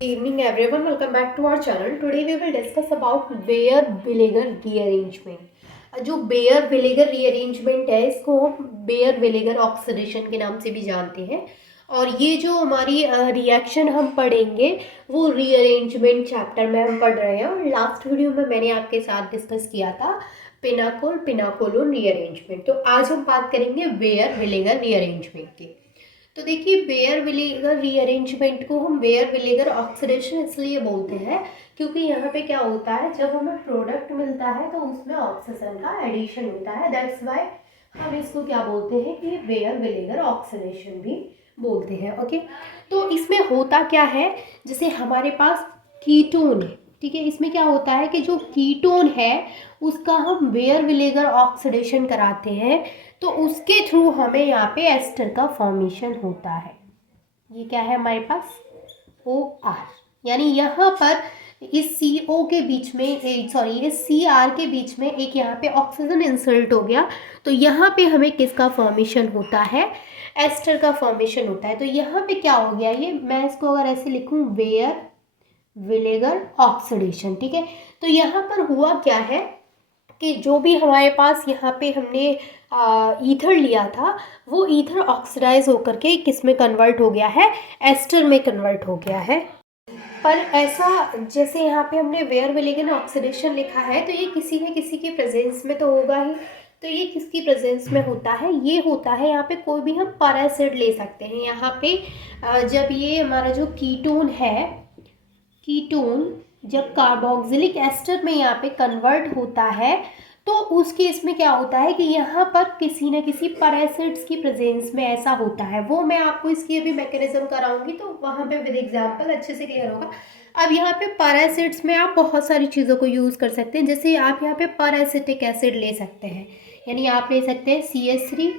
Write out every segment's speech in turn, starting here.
Evening everyone, welcome back to our channel. Today we will discuss about Baeyer Vinegar rearrangement. जो bear विनेगर rearrangement है इसको हम bear vinegar oxidation के नाम से भी जानते हैं। और ये जो हमारी रिएक्शन हम पढ़ेंगे वो रीअरेंजमेंट चैप्टर में हम पढ़ रहे हैं। और लास्ट वीडियो में मैंने आपके साथ डिस्कस किया था पिनाकोलोन रीअरेंजमेंट। तो आज हम बात करेंगे बेयर विनेगर रीअरेंजमेंट की। तो देखिए, बेयर विनेगर रीअरेंजमेंट को हम बेयर विनेगर ऑक्सीडेशन इसलिए बोलते हैं क्योंकि यहाँ पे क्या होता है, जब हमें प्रोडक्ट मिलता है तो उसमें ऑक्सीजन का एडिशन होता है। दैट्स वाई हम इसको क्या बोलते हैं कि बेयर विनेगर ऑक्सीडेशन भी बोलते हैं। ओके, तो इसमें होता क्या है, जैसे हमारे पास कीटोन है, ठीक है। इसमें क्या होता है कि जो कीटोन है उसका हम बेयर विनेगर ऑक्सीडेशन कराते हैं तो उसके थ्रू हमें यहाँ पे एस्टर का फॉर्मेशन होता है। ये क्या है हमारे पास, OR, यानी यहाँ पर इस CO के बीच में इस CR के बीच में एक यहाँ पे ऑक्सीजन इंसर्ट हो गया तो यहाँ पे हमें किसका फॉर्मेशन होता है, एस्टर का फॉर्मेशन होता है। तो यहाँ पे क्या हो गया, ये मैं इसको अगर ऐसे लिखूँ बेयर विनेगर ऑक्सीडेशन, ठीक है। तो यहाँ पर हुआ क्या है कि जो भी हमारे पास यहाँ पे हमने ईथर लिया था वो ईथर ऑक्सीडाइज होकर के किस में कन्वर्ट हो गया है, एस्टर में कन्वर्ट हो गया है। पर ऐसा जैसे यहाँ पे हमने बेयर विनेगर ऑक्सीडेशन लिखा है तो ये किसी न किसी के प्रेजेंस में तो होगा ही। तो ये किसकी प्रेजेंस में होता है, ये होता है यहाँ पे कोई भी हम पर एसिड ले सकते हैं। यहाँ पे जब ये हमारा जो कीटोन है, कीटोन जब कार्बोक्सिलिक एस्टर में यहाँ पे कन्वर्ट होता है तो उस केस में क्या होता है कि यहाँ पर किसी न किसी पर एसिड्स की प्रेजेंस में ऐसा होता है। वो मैं आपको इसकी अभी मैकेनिज्म कराऊंगी तो वहाँ पे विद एग्जांपल अच्छे से क्लियर होगा। अब यहाँ पे पर एसिड्स में आप बहुत सारी चीज़ों को यूज़ कर सकते हैं। जैसे आप यहाँ पे पर एसिटिक एसिड ले सकते हैं, यानी आप ले सकते हैं CH3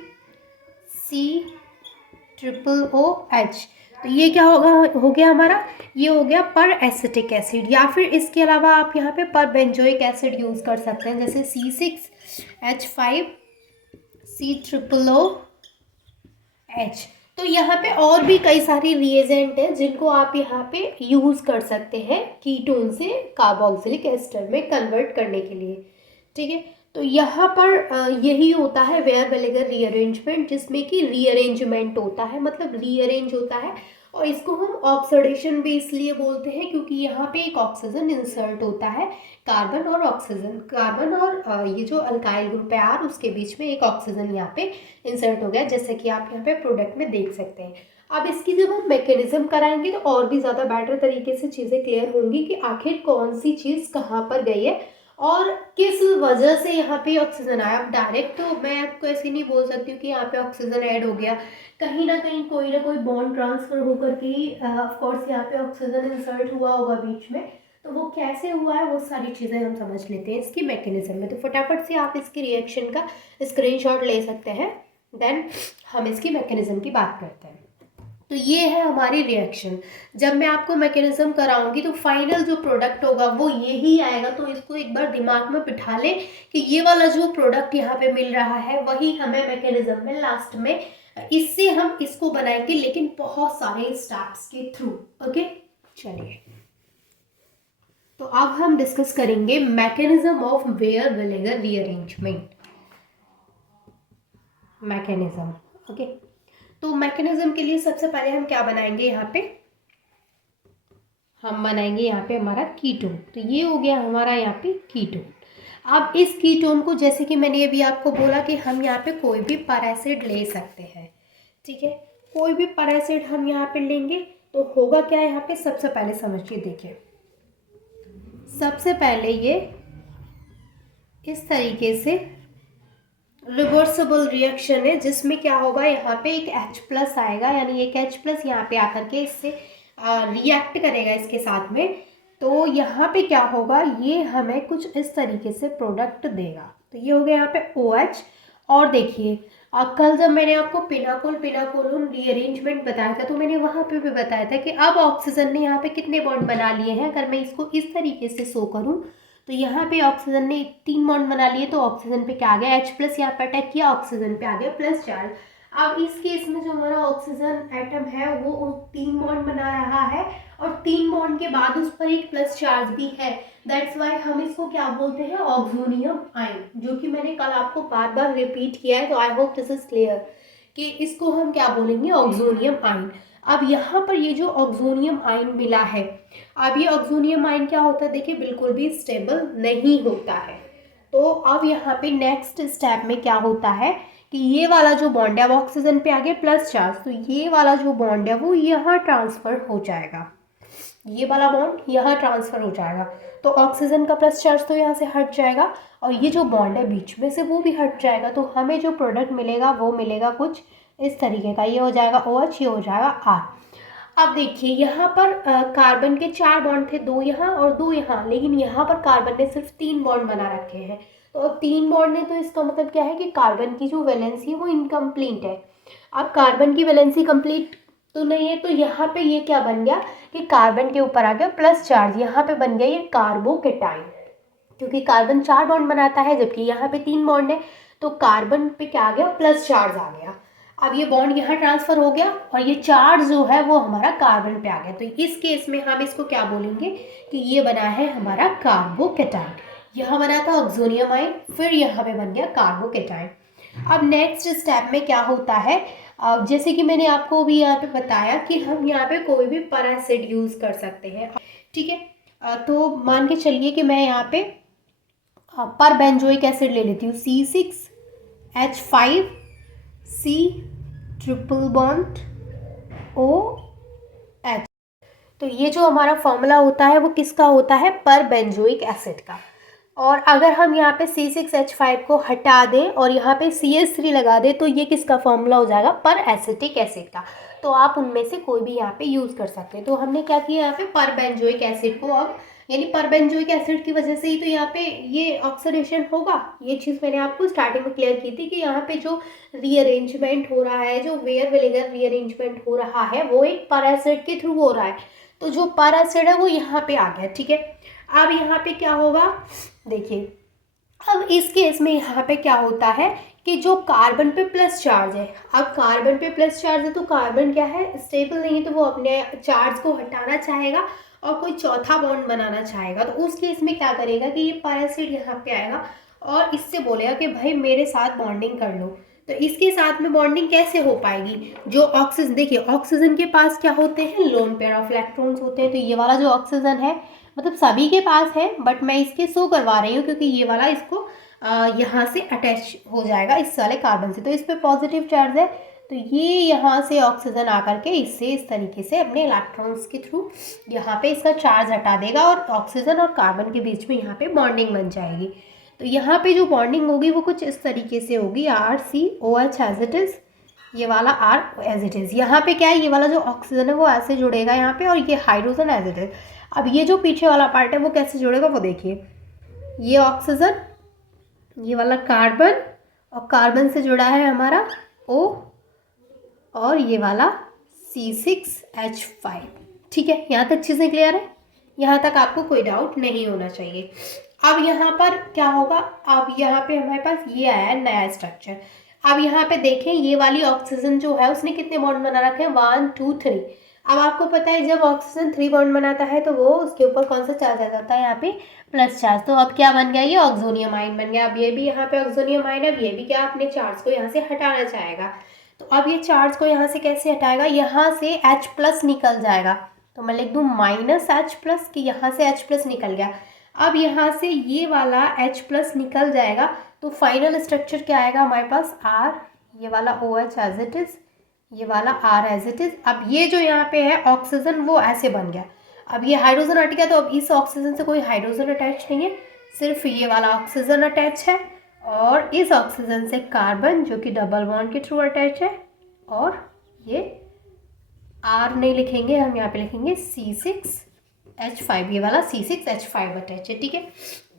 COOH। तो ये क्या होगा, हो गया हमारा, ये हो गया पर एसिटिक एसिड। या फिर इसके अलावा आप यहाँ पे पर बेंजोइक एसिड यूज़ कर सकते हैं, जैसे C6H5COOH। तो यहाँ पे और भी कई सारी रिएजेंट हैं जिनको आप यहाँ पे यूज़ कर सकते हैं कीटोन से कार्बोक्सिलिक एस्टर में कन्वर्ट करने के लिए, ठीक है। तो यहाँ पर यही होता है बेयर विनेगर रीअरेंजमेंट, जिसमें कि रीअरेंजमेंट होता है, मतलब रीअरेंज होता है। और इसको हम ऑक्सीडेशन भी इसलिए बोलते हैं क्योंकि यहाँ पे एक ऑक्सीजन इंसर्ट होता है, कार्बन और ऑक्सीजन, कार्बन और ये जो अल्काइल ग्रुप है R, उसके बीच में एक ऑक्सीजन यहाँ पे इंसर्ट हो गया, जैसे कि आप यहाँ पे प्रोडक्ट में देख सकते हैं। अब इसकी जब हम मैकेनिज्म कराएंगे तो और भी ज़्यादा बेटर तरीके से चीज़ें क्लियर होंगी कि आखिर कौन सी चीज़ कहाँ पर गई है और किस वजह से यहाँ पे ऑक्सीजन आया। अब डायरेक्ट तो मैं आपको ऐसे नहीं बोल सकती हूँ कि यहाँ पे ऑक्सीजन ऐड हो गया, कहीं ना कोई बॉन्ड ट्रांसफर होकर के ऑफ कोर्स यहाँ पे ऑक्सीजन इंसर्ट हुआ होगा बीच में। तो वो कैसे हुआ है वो सारी चीज़ें हम समझ लेते हैं इसकी मैकेनिज्म में। तो फटाफट से आप इसकी रिएक्शन का स्क्रीनशॉट ले सकते हैं, देन हम इसकी मैकेनिज्म की बात करते हैं। तो ये है हमारी रिएक्शन। जब मैं आपको मैकेनिज्म कराऊंगी तो फाइनल जो प्रोडक्ट होगा वो यही आएगा। तो इसको एक बार दिमाग में बिठा लें कि ये वाला जो प्रोडक्ट यहाँ पे मिल रहा है वही हमें मैकेनिज्म में लास्ट में इससे हम इसको बनाएंगे, लेकिन बहुत सारे स्टेप्स के थ्रू। ओके, चलिए तो अब हम डिस्कस करेंगे मैकेनिज्म ऑफ बेयर विनेगर रीअरेंजमेंट मैकेनिज्म। ओके, तो मैकेनिज्म के लिए सबसे पहले हम क्या बनाएंगे, यहाँ पे हम बनाएंगे यहाँ पे हमारा कीटोन। तो ये हो गया हमारा यहाँ पे कीटोन। अब इस कीटोन को, जैसे कि मैंने अभी आपको बोला कि हम यहाँ पे कोई भी पर एसिड ले सकते हैं, ठीक है। कोई भी पर एसिड हम यहाँ पे लेंगे तो होगा क्या यहाँ पे, सबसे पहले समझिए, देखिए सबसे पहले ये इस तरीके से रिवर्सिबल रिएक्शन है जिसमें क्या होगा, यहाँ पे एक H+ आएगा, यानी एक H+ यहाँ पे आकर के इससे रिएक्ट करेगा इसके साथ में। तो यहाँ पे क्या होगा, ये हमें कुछ इस तरीके से प्रोडक्ट देगा। तो ये हो गया यहाँ पे OH। और देखिए कल जब मैंने आपको पिनाकोलोन रीअरेंजमेंट बताया था तो मैंने वहाँ पे भी बताया था कि अब ऑक्सीजन ने यहाँ पे कितने बॉन्ड बना लिए हैं। अगर मैं इसको इस तरीके से शो करूँ तो यहाँ पे ऑक्सीजन ने 3 बॉन्ड बना लिए, तो ऑक्सीजन पे क्या आ गया, H+ यहाँ पे अटैक किया, ऑक्सीजन पे आ गया प्लस चार्ज। अब इस केस में जो हमारा ऑक्सीजन एटम है वो 3 बॉन्ड बना रहा है और 3 बॉन्ड के बाद उस पर एक प्लस चार्ज भी है, दैट्स वाई हम इसको क्या बोलते हैं, ऑक्सोनियम आयन, जो कि मैंने कल आपको बार बार रिपीट किया है, तो आई होप दिस इज क्लियर कि इसको हम क्या बोलेंगे, ऑक्सोनियम आयन। अब यहाँ पर ये जो ऑक्सोनियम आयन मिला है, अब ये ऑक्सोनियम आयन क्या होता है, देखिए बिल्कुल भी स्टेबल नहीं होता है। तो अब यहाँ पे नेक्स्ट स्टेप में क्या होता है कि ये वाला जो बॉन्ड है, अब ऑक्सीजन पे आ गया प्लस चार्ज, तो ये वाला जो बॉन्ड है वो यहाँ ट्रांसफर हो जाएगा, ये वाला बॉन्ड यहाँ ट्रांसफर हो जाएगा, तो ऑक्सीजन का प्लस चार्ज तो यहाँ से हट जाएगा और ये जो बॉन्ड है बीच में से वो भी हट जाएगा, तो हमें जो प्रोडक्ट मिलेगा वो मिलेगा कुछ इस तरीके का, ये हो जाएगा OH, ये हो जाएगा R। अब देखिए यहाँ पर कार्बन के 4 बॉन्ड थे, 2 यहाँ और 2 यहाँ, लेकिन यहाँ पर कार्बन ने सिर्फ 3 बॉन्ड बना रखे हैं, तो अब 3 बॉन्ड है तो इसका मतलब क्या है कि कार्बन की जो वैलेंसी है वो इनकम्प्लीट है। अब कार्बन की वैलेंसी कंप्लीट तो नहीं है, तो यहाँ पे ये क्या बन गया कि कार्बन के ऊपर आ गया प्लस चार्ज, यहाँ पे बन गया ये कार्बोकेटाइन, क्योंकि कार्बन 4 बॉन्ड बनाता है जबकि यहाँ पे 3 बॉन्ड है, तो कार्बन पे क्या आ गया, प्लस चार्ज आ गया। अब ये बॉन्ड यहाँ ट्रांसफर हो गया और ये चार्ज जो है वो हमारा कार्बन पे आ गया, तो इस केस में हम इसको क्या बोलेंगे कि ये बना है हमारा कार्बोकेटाइन। यहाँ बना था ऑक्सोनियम आयन, फिर यहाँ पे बन गया कार्बोकेटाइन। अब नेक्स्ट स्टेप में क्या होता है, अब जैसे कि मैंने आपको भी यहाँ पे बताया कि हम यहाँ पे कोई भी पर एसिड यूज़ कर सकते हैं, ठीक है। तो मान के चलिए कि मैं यहाँ पे पर बेंजोइक एसिड ले लेती हूँ, C6H5 C triple bond OH। तो ये जो हमारा फॉर्मूला होता है वो किसका होता है, पर बेंजोइक एसिड का। और अगर हम यहाँ पे C6H5 को हटा दें और यहाँ पे CH3 लगा दें तो ये किसका फॉर्मूला हो जाएगा, पर एसिटिक एसिड का। तो आप उनमें से कोई भी यहाँ पे यूज़ कर सकते हैं। तो हमने क्या किया यहाँ पे, पर बेंजोइक एसिड को, अब यानी पर बेंजोइक एसिड की वजह से ही तो यहाँ पे ये ऑक्सीडेशन होगा, ये चीज़ मैंने आपको स्टार्टिंग में क्लियर की थी कि यहाँ पे जो रीअरेंजमेंट हो रहा है, जो बेयर विनेगर रीअरेंजमेंट हो रहा है वो एक पर एसिड के थ्रू हो रहा है, तो जो पर एसिड है वो यहाँ पे आ गया, ठीक है। अब यहाँ पे क्या होगा, देखिए अब इस केस में यहाँ पे क्या होता है कि जो कार्बन पे प्लस चार्ज है, अब कार्बन पे प्लस चार्ज है तो कार्बन क्या है, स्टेबल नहीं है, तो वो अपने चार्ज को हटाना चाहेगा और कोई चौथा बॉन्ड बनाना चाहेगा, तो उस केस में क्या करेगा कि ये पर एसिड यहाँ पे आएगा और इससे बोलेगा कि भाई मेरे साथ बॉन्डिंग कर लो। तो इसके साथ में बॉन्डिंग कैसे हो पाएगी, जो ऑक्सीजन, देखिए ऑक्सीजन के पास क्या होते हैं, लोन पेयर ऑफ इलेक्ट्रॉन्स होते हैं, तो ये वाला जो ऑक्सीजन है मतलब सभी के पास है, बट मैं इसके शो करवा रही हूँ क्योंकि ये वाला इसको यहाँ से अटैच हो जाएगा इस वाले कार्बन से, तो इस पर पॉजिटिव चार्ज है, तो ये यहाँ से ऑक्सीजन आकर के इससे इस तरीके से अपने इलेक्ट्रॉन्स के थ्रू यहाँ पे इसका चार्ज हटा देगा और ऑक्सीजन और कार्बन के बीच में यहाँ पे बॉन्डिंग बन जाएगी। तो यहाँ पे जो बॉन्डिंग होगी वो कुछ इस तरीके से होगी, RCOH एज इट इज़, ये वाला R एज इट इज़। यहाँ पे क्या है, ये वाला जो ऑक्सीजन है वो ऐसे जुड़ेगा यहाँ पे और ये हाइड्रोजन एज इट इज़। अब ये जो पीछे वाला पार्ट है वो कैसे जुड़ेगा वो देखिए, ये ऑक्सीजन, ये वाला कार्बन और कार्बन से जुड़ा है हमारा O और ये वाला C6H5, ठीक है। यहाँ तक चीज़ें क्लियर है, यहाँ तक आपको कोई डाउट नहीं होना चाहिए। अब यहाँ पर क्या होगा, अब यहाँ पे हमारे पास ये आया है नया स्ट्रक्चर। अब यहाँ पे देखें ये वाली ऑक्सीजन जो है उसने कितने बॉन्ड बना रखे हैं, 1 2 3। अब आपको पता है जब ऑक्सीजन 3 बॉन्ड बनाता है तो वो उसके ऊपर कौन सा चार्ज आ जाता है, यहाँ पे प्लस चार्ज। तो अब क्या बन गया, ये ऑक्सोनियम आयन बन गया। अब ये भी यहाँ पे ऑक्सोनियम आयन है, अब ये भी क्या अपने चार्ज को यहाँ से हटाना चाहेगा, तो अब ये चार्ज को यहाँ से कैसे हटाएगा, यहाँ से H+ निकल जाएगा, तो मैं लिख दूँ -H+ कि यहाँ से H+ निकल गया। अब यहाँ से ये वाला H+ निकल जाएगा तो फाइनल स्ट्रक्चर क्या आएगा हमारे पास, R, ये वाला OH एज इट इज़, ये वाला R एज इट इज़। अब ये जो यहाँ पे है ऑक्सीजन वो ऐसे बन गया, अब ये हाइड्रोजन हट गया, तो अब इस ऑक्सीजन से कोई हाइड्रोजन अटैच नहीं है, सिर्फ ये वाला ऑक्सीजन अटैच है और इस ऑक्सीजन से कार्बन जो कि डबल बॉन्ड के थ्रू अटैच है, और ये R नहीं लिखेंगे हम, यहाँ पे लिखेंगे C6H5, ये वाला C6H5 अटैच है, ठीक है।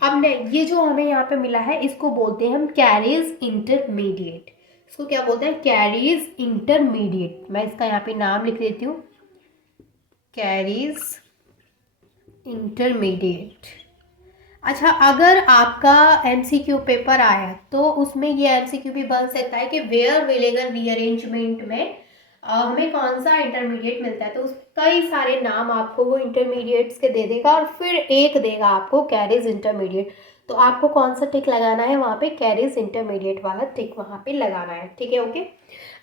अब ये जो हमें यहाँ पे मिला है इसको बोलते हैं हम कैरीज इंटरमीडिएट, इसको क्या बोलते हैं, कैरीज इंटरमीडिएट। मैं इसका यहाँ पे नाम लिख देती हूँ, कैरीज इंटरमीडिएट। अच्छा, अगर आपका MCQ पेपर आया तो उसमें ये MCQ भी बन सकता है कि वेयर विनेगर रीअरेंजमेंट में हमें कौन सा इंटरमीडिएट मिलता है, तो उस कई सारे नाम आपको वो इंटरमीडिएट्स के दे देगा और फिर एक देगा आपको कैरीज इंटरमीडिएट। तो आपको कौन सा टिक लगाना है, वहाँ पे कैरीज इंटरमीडिएट वाला टिक वहाँ पे लगाना है, ठीक है, ओके।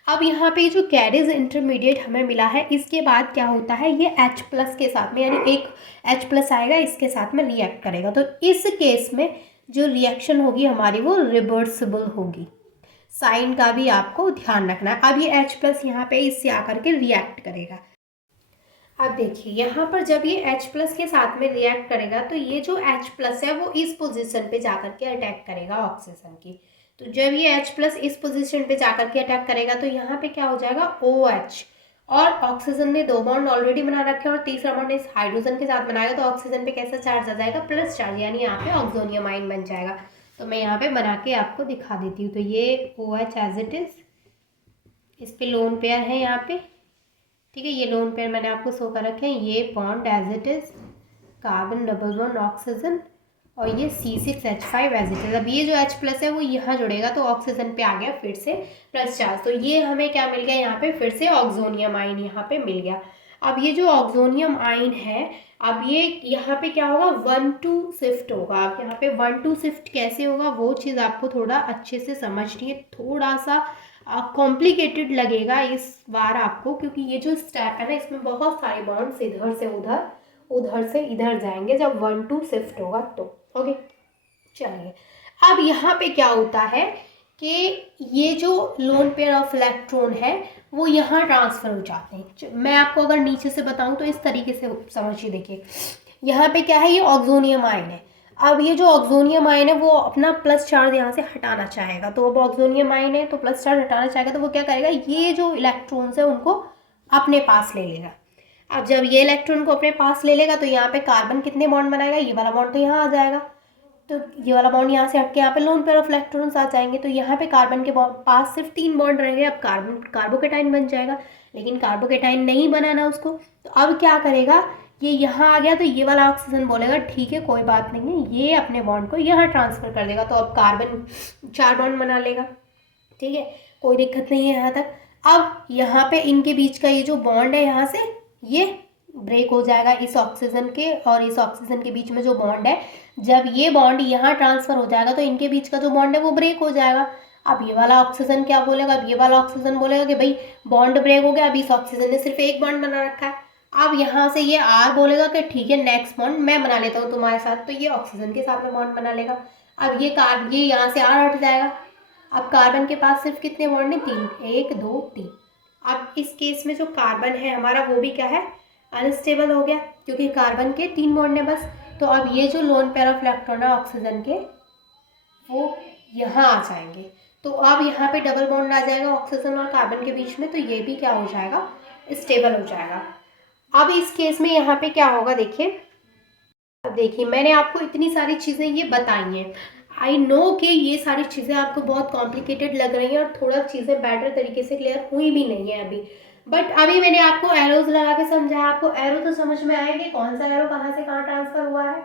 अब यहाँ पे जो कैरीज इंटरमीडिएट हमें मिला है, इसके बाद क्या होता है, ये H प्लस के साथ में, यानी एक H प्लस आएगा, इसके साथ में रिएक्ट करेगा। तो इस केस में जो रिएक्शन होगी हमारी वो रिवर्सिबल होगी। साइन का भी आपको ध्यान रखना है। अब ये H प्लस यहाँ पे इससे आकर के रिएक्ट करेगा। अब देखिए यहाँ पर जब ये H प्लस के साथ में रिएक्ट करेगा तो ये जो H प्लस है वो इस पोजीशन पे जाकर के अटैक करेगा ऑक्सीजन की। तो जब ये H प्लस इस पोजीशन पे जाकर के अटैक करेगा तो यहाँ पे क्या हो जाएगा, OH, और ऑक्सीजन ने 2 बॉन्ड ऑलरेडी बना रखे हैं और तीसरा बॉन्ड इस हाइड्रोजन के साथ बनाएगा, तो ऑक्सीजन पे कैसा चार्ज आ जाएगा, प्लस चार्ज, यानी यहाँ पे ऑक्सोनियम आयन बन जाएगा। तो मैं यहाँ पे बना के आपको दिखा देती हूँ। तो ये OH एज इट इज, इस पे लोन पेयर है यहाँ पे, ठीक है, ये लोन पेयर मैंने आपको शो कर रखे हैं। ये bond as it is carbon double bond oxygen, और ये C6H5 एज इट इज। अब ये जो H प्लस है वो यहाँ जुड़ेगा तो ऑक्सीजन पे आ गया फिर से प्लस चार्ज। तो ये हमें क्या मिल गया, यहाँ पे फिर से ऑक्सोनियम आयन यहाँ पे मिल गया। अब ये जो ऑक्सोनियम आयन है, अब ये यहाँ पे क्या होगा, 1-2 शिफ्ट होगा। अब यहाँ पे 1-2 शिफ्ट कैसे होगा वो चीज़ आपको थोड़ा अच्छे से समझनी है, थोड़ा सा कॉम्प्लिकेटेड लगेगा इस बार आपको, क्योंकि ये जो स्टेप है ना, इसमें बहुत सारे बॉन्ड्स इधर से उधर, उधर से इधर जाएंगे जब 1-2 शिफ्ट होगा तो, ओके। चलिए, अब यहाँ पे क्या होता है कि ये जो लोन पेयर ऑफ इलेक्ट्रॉन है वो यहाँ ट्रांसफर हो जाते हैं। मैं आपको अगर नीचे से बताऊँ तो इस तरीके से समझिए, देखिए यहाँ पे क्या है, ये ऑक्सोनियम आयन है। अब ये जो ऑक्सोनियम आयन है वो अपना प्लस चार्ज यहाँ से हटाना चाहेगा, तो अब ऑक्सोनियम आयन है तो प्लस चार्ज हटाना चाहेगा, तो वो क्या करेगा, ये जो इलेक्ट्रॉन्स है उनको अपने पास ले लेगा। अब जब ये इलेक्ट्रॉन को अपने पास ले लेगा तो यहाँ पे कार्बन कितने बॉन्ड बनाएगा, ये वाला बॉन्ड तो यहाँ आ जाएगा, तो ये वाला बॉन्ड यहाँ से हट के यहाँ पे लोन पेयर ऑफ इलेक्ट्रॉन्स आ जाएंगे। तो यहाँ पे कार्बन के पास सिर्फ 3 बॉन्ड रहेंगे। अब कार्बन कार्बोकेटाइन बन जाएगा, लेकिन कार्बोकेटाइन नहीं बनाना उसको, तो अब क्या करेगा, ये यहाँ आ गया तो ये वाला ऑक्सीजन बोलेगा ठीक है कोई बात नहीं है, ये अपने बॉन्ड को यहाँ ट्रांसफर कर देगा। तो अब कार्बन 4 बॉन्ड बना लेगा, ठीक है, कोई दिक्कत नहीं है यहाँ तक। अब यहाँ पे इनके बीच का ये जो बॉन्ड है यहाँ से ये ब्रेक हो जाएगा इस ऑक्सीजन के और इस ऑक्सीजन के बीच में जो बॉन्ड है, जब ये बॉन्ड यहाँ ट्रांसफर हो जाएगा तो इनके बीच का जो बॉन्ड है वो ब्रेक हो जाएगा। अब ये वाला ऑक्सीजन क्या बोलेगा, अब ये वाला ऑक्सीजन बोलेगा कि भाई बॉन्ड ब्रेक हो गया, अब इस ऑक्सीजन ने सिर्फ एक बॉन्ड बना रखा है। अब यहाँ से ये R बोलेगा कि ठीक है नेक्स्ट बॉन्ड मैं बना लेता हूँ तुम्हारे साथ, तो ये ऑक्सीजन के साथ में बॉन्ड बना लेगा। अब ये यहाँ से R हट जाएगा। अब कार्बन के पास सिर्फ कितने बॉन्ड हैं, 3, 1 2 3। अब इस केस में जो कार्बन है हमारा वो भी क्या है, अनस्टेबल हो गया, क्योंकि कार्बन के 3 बॉन्ड है बस। तो अब ये जो लोन पेयर ऑफ इलेक्ट्रॉन है ऑक्सीजन के वो यहाँ आ जाएंगे, तो अब यहाँ पे डबल बॉन्ड आ जाएगा ऑक्सीजन और कार्बन के बीच में, तो ये भी क्या हो जाएगा, स्टेबल हो जाएगा। अब इस केस में यहाँ पे क्या होगा, देखिए, अब देखिए मैंने आपको इतनी सारी चीज़ें ये बताई हैं। आई नो कि ये सारी चीज़ें आपको बहुत कॉम्प्लिकेटेड लग रही हैं और थोड़ा चीज़ें बेटर तरीके से क्लियर हुई भी नहीं है अभी, बट अभी मैंने आपको एरोज लगा के समझाया, आपको एरो तो समझ में आया कि कौन सा एरो कहाँ से कहाँ ट्रांसफर हुआ है।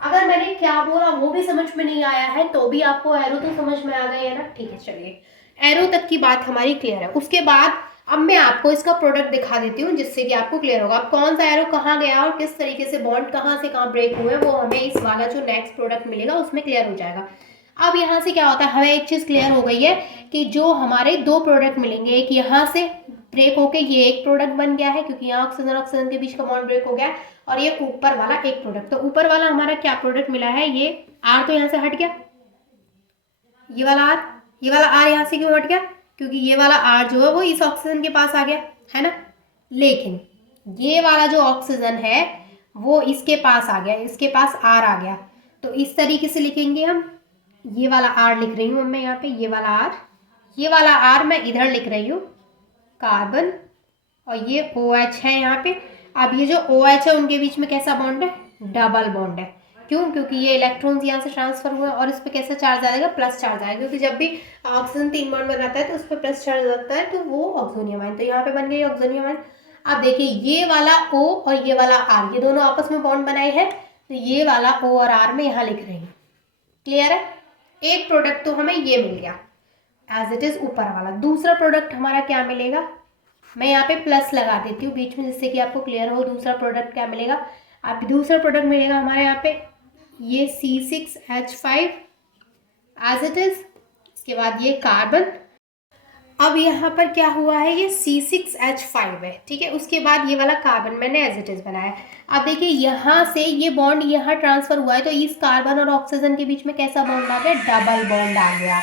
अगर मैंने क्या बोला वो भी समझ में नहीं आया है तो भी आपको एरो तो समझ में आ गई है ना, ठीक है। चलिए, एरो तक की बात हमारी क्लियर है। उसके बाद अब मैं आपको इसका प्रोडक्ट दिखा देती हूँ जिससे कि आपको क्लियर होगा अब कौन सा एरो कहाँ गया और किस तरीके से बॉन्ड कहाँ से कहाँ ब्रेक हुए, वो हमें इस वाला जो नेक्स्ट प्रोडक्ट मिलेगा उसमें क्लियर हो जाएगा। अब यहाँ से क्या होता है, हमें एक चीज़ क्लियर हो गई है कि जो हमारे 2 प्रोडक्ट मिलेंगे, एक यहाँ से ब्रेक होके ये एक प्रोडक्ट बन गया है क्योंकि यहाँ ऑक्सीजन ऑक्सीजन के बीच का बॉन्ड ब्रेक हो गया, और ये ऊपर वाला एक प्रोडक्ट। तो ऊपर वाला हमारा क्या प्रोडक्ट मिला है, ये R तो यहाँ से हट गया, ये वाला R यहाँ से क्यों हट गया, क्योंकि ये वाला R जो है वो इस ऑक्सीजन के पास आ गया है ना, लेकिन ये वाला जो ऑक्सीजन है वो इसके पास आ गया, इसके पास R आ गया। तो इस तरीके से लिखेंगे हम, ये वाला R लिख रही हूँ मैं यहाँ पे, ये वाला R मैं इधर लिख रही हूँ कार्बन, और ये OH है यहाँ पे। अब ये जो OH है उनके बीच में कैसा बॉन्ड है, डबल बॉन्ड है। क्यों, क्योंकि ये इलेक्ट्रॉन्स यहाँ से ट्रांसफर हुए और इस पर कैसा चार्ज आएगा, प्लस चार्ज आएगा, क्योंकि जब भी ऑक्सीजन 3 बॉन्ड बनाता है तो उस पर प्लस चार्ज आता है, तो वो ऑक्सोनियम आयन, तो यहाँ पे बन गई ऑक्सोनियम आयन। अब देखिए ये वाला O और ये वाला R, ये दोनों आपस में बॉन्ड बनाए हैं, तो ये वाला O और R में यहाँ लिख रही हूँ, क्लियर है। एक प्रोडक्ट तो हमें ये मिल गया एज इट इज ऊपर वाला। दूसरा प्रोडक्ट हमारा क्या मिलेगा, मैं यहाँ पे प्लस लगा देती हूँ बीच में, जिससे कि आपको क्लियर हो। दूसरा प्रोडक्ट क्या मिलेगा, आप दूसरा प्रोडक्ट मिलेगा हमारे यहाँ पे ये C6H5 एज इट इज। इसके बाद ये कार्बन। अब यहाँ पर क्या हुआ है, ये C6H5 है, ठीक है। उसके बाद ये वाला कार्बन मैंने एज इट इज बनाया। अब देखिए यहाँ से ये बॉन्ड यहाँ ट्रांसफर हुआ है, तो इस कार्बन और ऑक्सीजन के बीच में कैसा बॉन्ड आ गया, डबल बॉन्ड आ गया।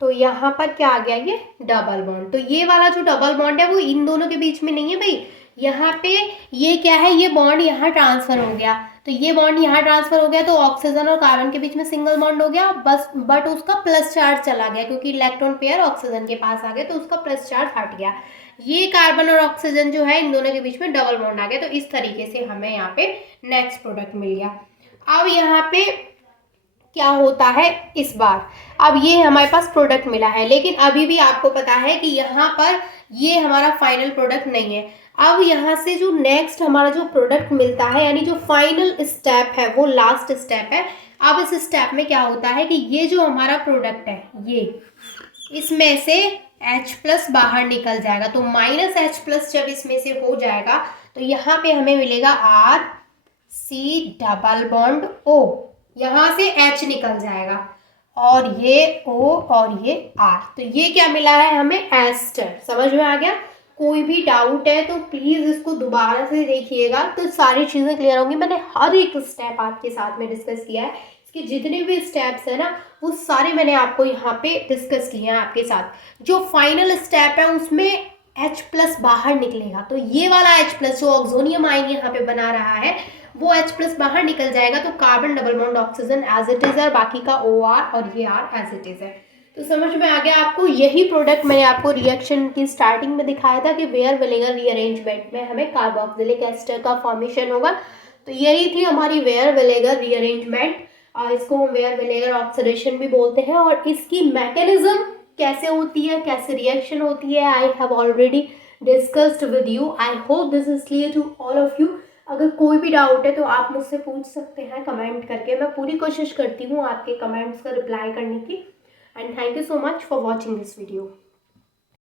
तो यहाँ पर क्या आ गया, ये डबल बॉन्ड। तो ये वाला जो डबल बॉन्ड है वो इन दोनों के बीच में नहीं है भाई, यहाँ पे ये क्या है, ये बॉन्ड यहाँ ट्रांसफर हो गया। तो ये बॉन्ड यहाँ ट्रांसफर हो गया, तो ऑक्सीजन और कार्बन के बीच में सिंगल बॉन्ड हो गया बस, बट उसका प्लस चार्ज चला गया क्योंकि इलेक्ट्रॉन पेयर ऑक्सीजन के पास आ गया, तो उसका प्लस चार्ज हट गया। ये कार्बन और ऑक्सीजन जो है इन दोनों के बीच में डबल बॉन्ड आ गया। तो इस तरीके से हमें यहाँ पे नेक्स्ट प्रोडक्ट मिल गया। अब यहाँ पे क्या होता है इस बार, अब ये हमारे पास प्रोडक्ट मिला है, लेकिन अभी भी आपको पता है कि यहाँ पर ये हमारा फाइनल प्रोडक्ट नहीं है। अब यहाँ से जो नेक्स्ट हमारा जो प्रोडक्ट मिलता है, यानी जो फाइनल स्टेप है वो लास्ट स्टेप है। अब इस स्टेप में क्या होता है कि ये जो हमारा प्रोडक्ट है, ये इसमें से H+ बाहर निकल जाएगा। तो -H+ जब इसमें से हो जाएगा तो यहाँ पे हमें मिलेगा RC डबल बॉन्ड O, यहाँ से H निकल जाएगा और ये O और ये R। तो ये क्या मिला है हमें, एस्टर। समझ में आ गया। कोई भी डाउट है तो प्लीज़ इसको दोबारा से देखिएगा, तो सारी चीज़ें क्लियर होंगी। मैंने हर एक स्टेप आपके साथ में डिस्कस किया है, इसके जितने भी स्टेप्स है ना वो सारे मैंने आपको यहाँ पे डिस्कस किए हैं आपके साथ। जो फाइनल स्टेप है उसमें H+ बाहर निकलेगा, तो ये वाला H+ जो ऑक्सोनियम आयन यहाँ पे बना रहा है वो H+ बाहर निकल जाएगा, तो carbon double bond oxygen as it is है, बाकी का OR और ये R एज इट इज है। तो समझ में आ गया आपको। यही प्रोडक्ट मैंने आपको रिएक्शन की स्टार्टिंग में दिखाया था कि बेयर विनेगर रीअरेंजमेंट में हमें कार्बोक्सिलिक एस्टर का फॉर्मेशन होगा। तो यही थी हमारी बेयर विनेगर रीअरेंजमेंट, इसको हम बेयर विनेगर ऑक्सीडेशन भी बोलते हैं। और इसकी मैकेनिज्म कैसे होती है, कैसे रिएक्शन होती है, I have already discussed with you. I hope this is clear to all of you. अगर कोई भी डाउट है तो आप मुझसे पूछ सकते हैं कमेंट करके, मैं पूरी कोशिश करती हूँ आपके कमेंट्स का रिप्लाई करने की। And thank you so much for watching this video.